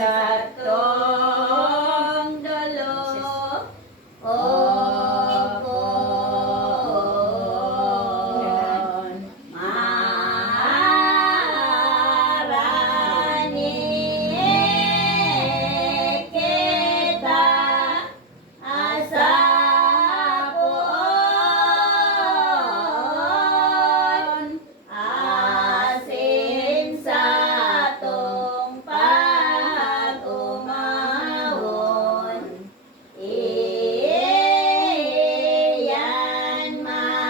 satong dolo ogon marani kita asa puon asin sa tong pag-umawon iyan mapalad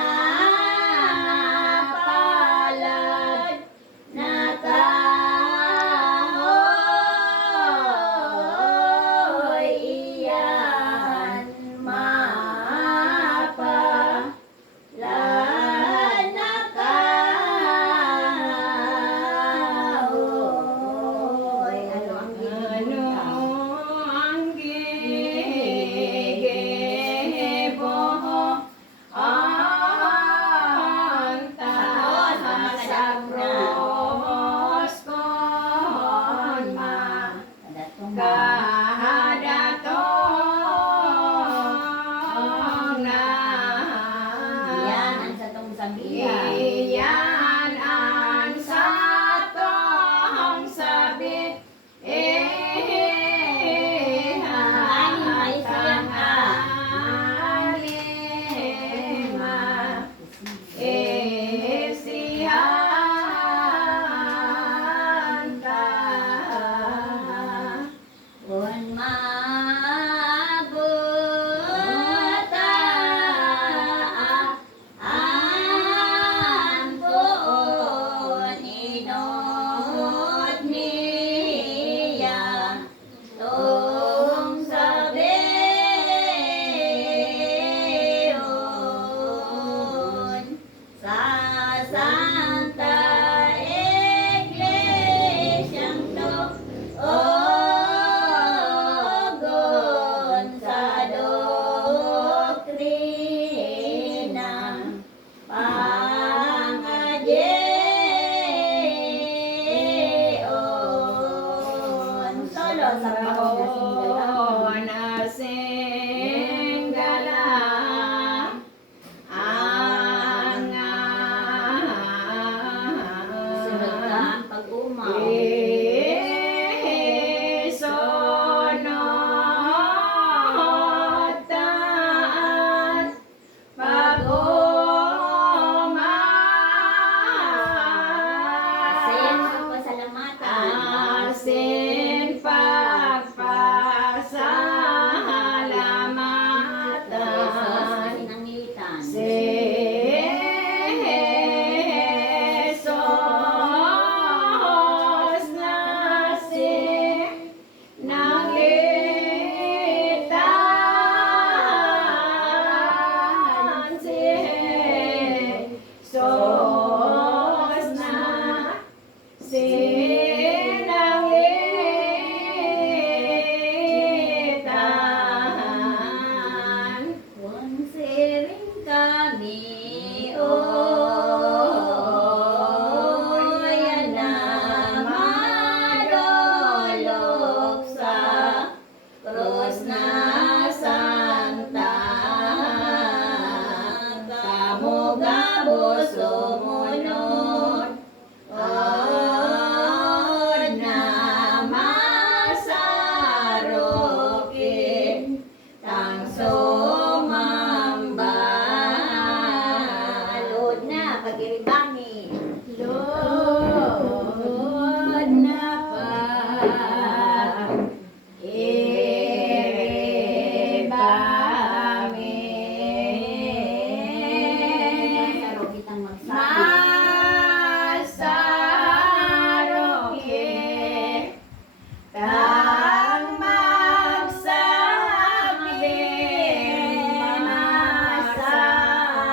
na kahoy iyan mapalad na kahoy. Ano ang gigibo ang taas sa cross kon makadatong na Iyan ang satong sabihan. iyan ang satong sabi Kung mabuta ang puon inot niya tong sabiyon sa Santa Iglesyang to ogon sa doktrina pangadyeon. Solo sa pagkasinggala. nasinggala ang Sunod ka ang pag-umaw. Isunod taat Asin pag-umaw ang pasalamatan. asin Jesus pagpasalamatan sinanglitan. Jesus nasi nanglitan si Jesus na sinanglitan. Kung siring kami, yan na madolok sa krus na santa. Kamugabo sumunod, na masarukin tang sumamba. Lord na pagiribangi. Lord na pag-ibangin. Masaro kitang magsabi. Masaroke tang magsabi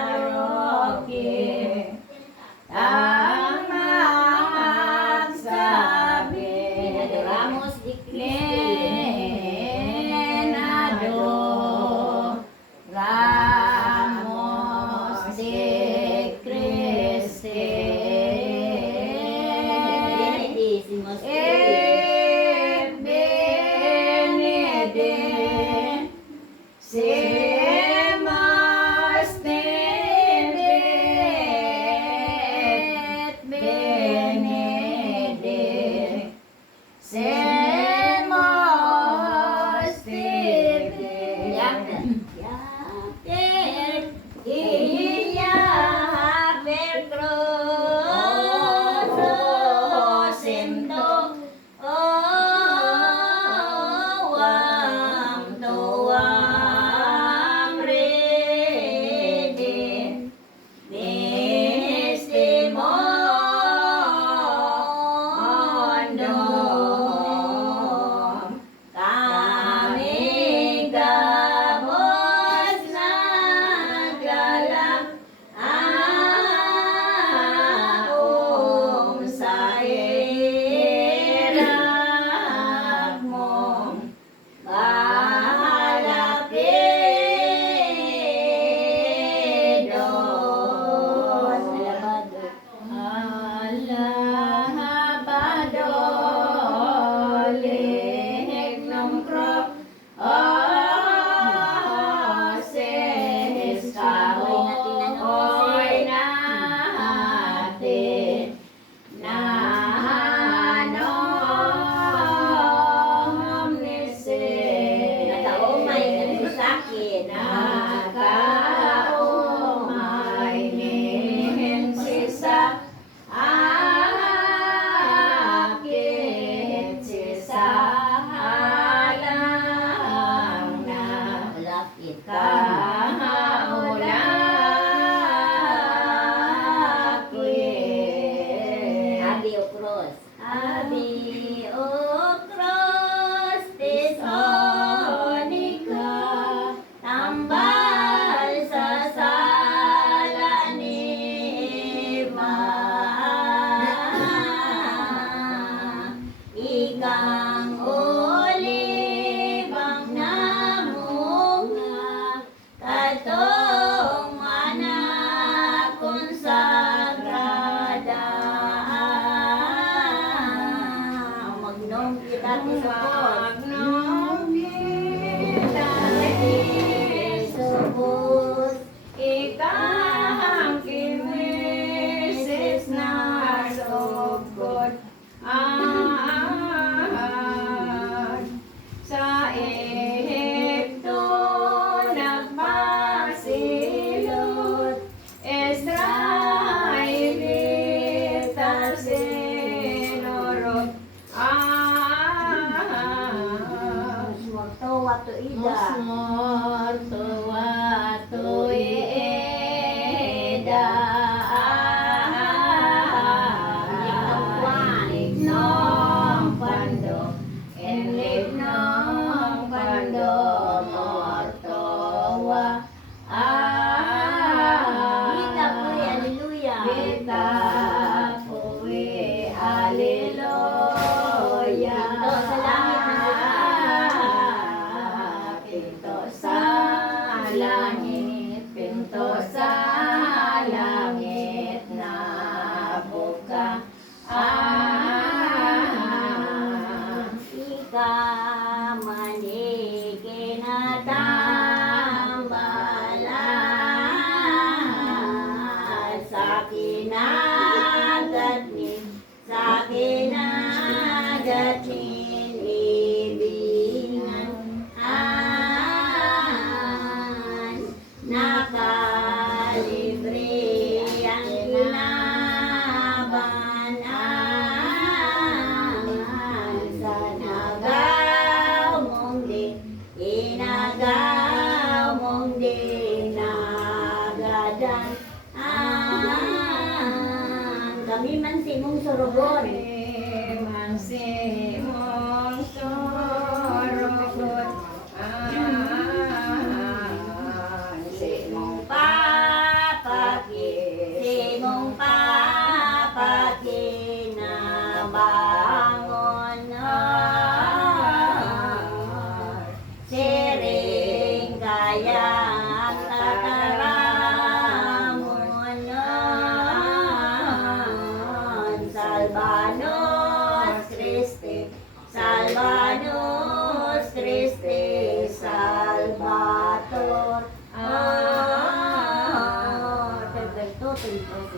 masaroke tang magsabi Adoramos di Cristo. Ramos de Cristi. Benedicimos Et dati sa pot. Magnum vitae Subos, ikang kimisis na sugod sa Ehipto nagpasilot Israelita sinurot Morto wato ida. Morto wato ida Lignong pando Lignong pando Morto wa Kita po, hallelujah. Kita puwi Hallelujah Pinto sa langit. Pinto sa langit na buka Ika manigin at tambalan sa kinagat nin ibingan nakalibre ang kinabanan sa nagaw mong inagaw mong dinagadan kami man si mong surugon Simong sorokot Simong papaki na bangon siring kaya tataramon Salvanos Christi Salvator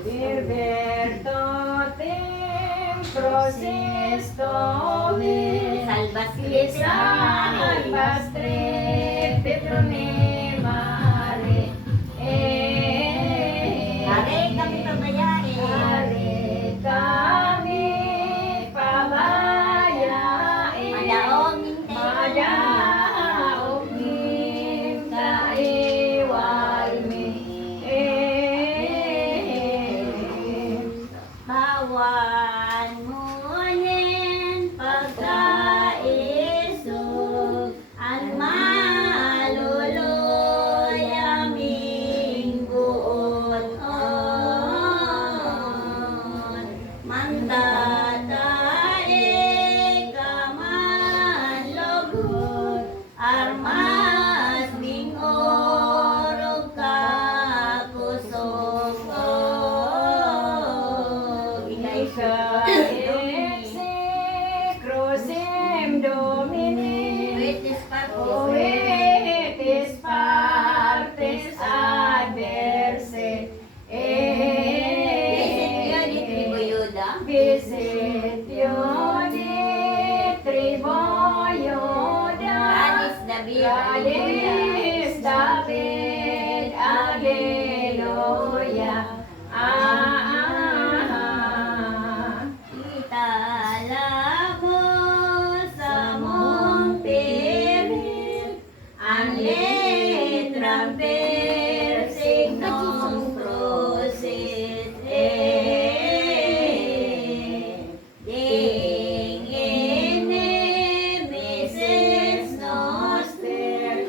Liberto temporosis Domini Salvas Christi Salvas Petronemi Mare Are kami pabayain Are kami pabayain Madaong hintay Madaog nim kaiwalmi Bawan ngunin pagkaisog ang maluluy aming buot mandatae ka man lugod armas ning orog ka kusog Crucem Domini Vitis Oetis partes adverse Visitio di triboyoda Gladys David Alleluia Italabo sa mong pirit ang letrang persignong prosit ding ine Mrs. Noster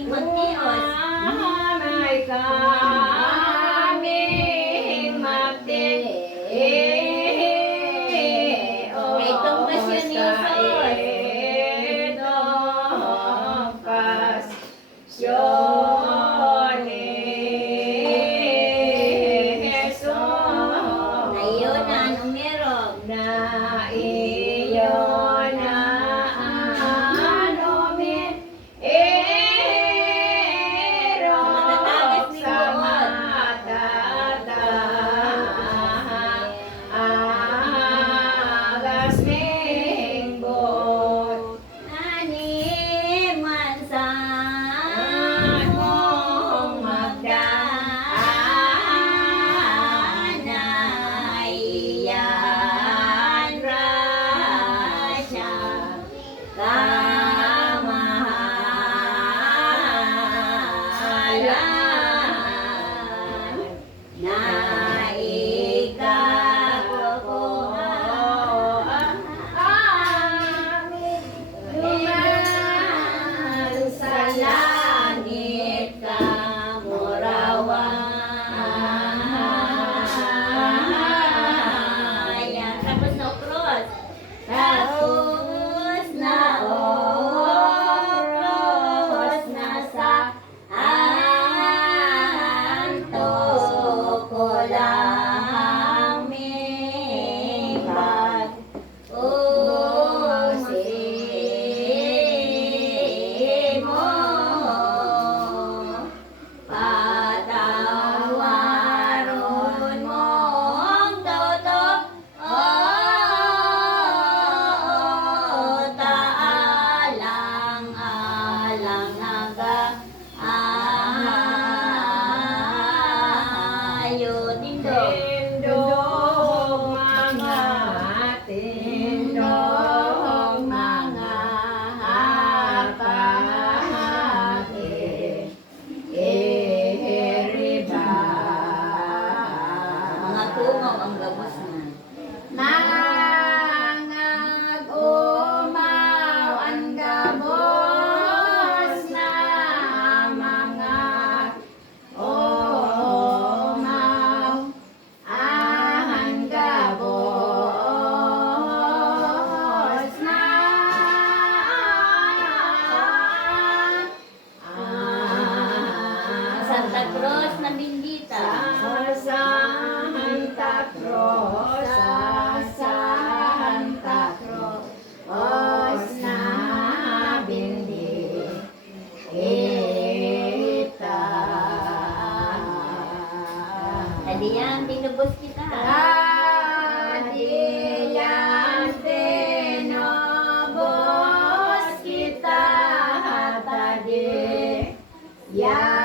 kaming magtios. May kaming magtios. Itong pasyonisot. Itong pasyon ni Jesus. Na iyon na anong meron. Na iyon na anumin erok sa matatagas mingbot. Ani man sa Mong magdaan iyan ra siya kamahalan na amin duman sa langit ka Ayan, tapos na cross. Tapos na cross na sa anto ko lang mibag. Mo patawaron mong totoo taalang-alang ayo tindog. Tindog mga kapatid, iriba. Mga tungaw ang gabos na. Mga umaw ang gabos na mga umaw ang gabos na Santa Cruz na bindita. Santa Cruz, Santa Cruz, os na bindi kita. Tadiyan, tinubos kita. Tadiyan tinubos kita, tadi. Ya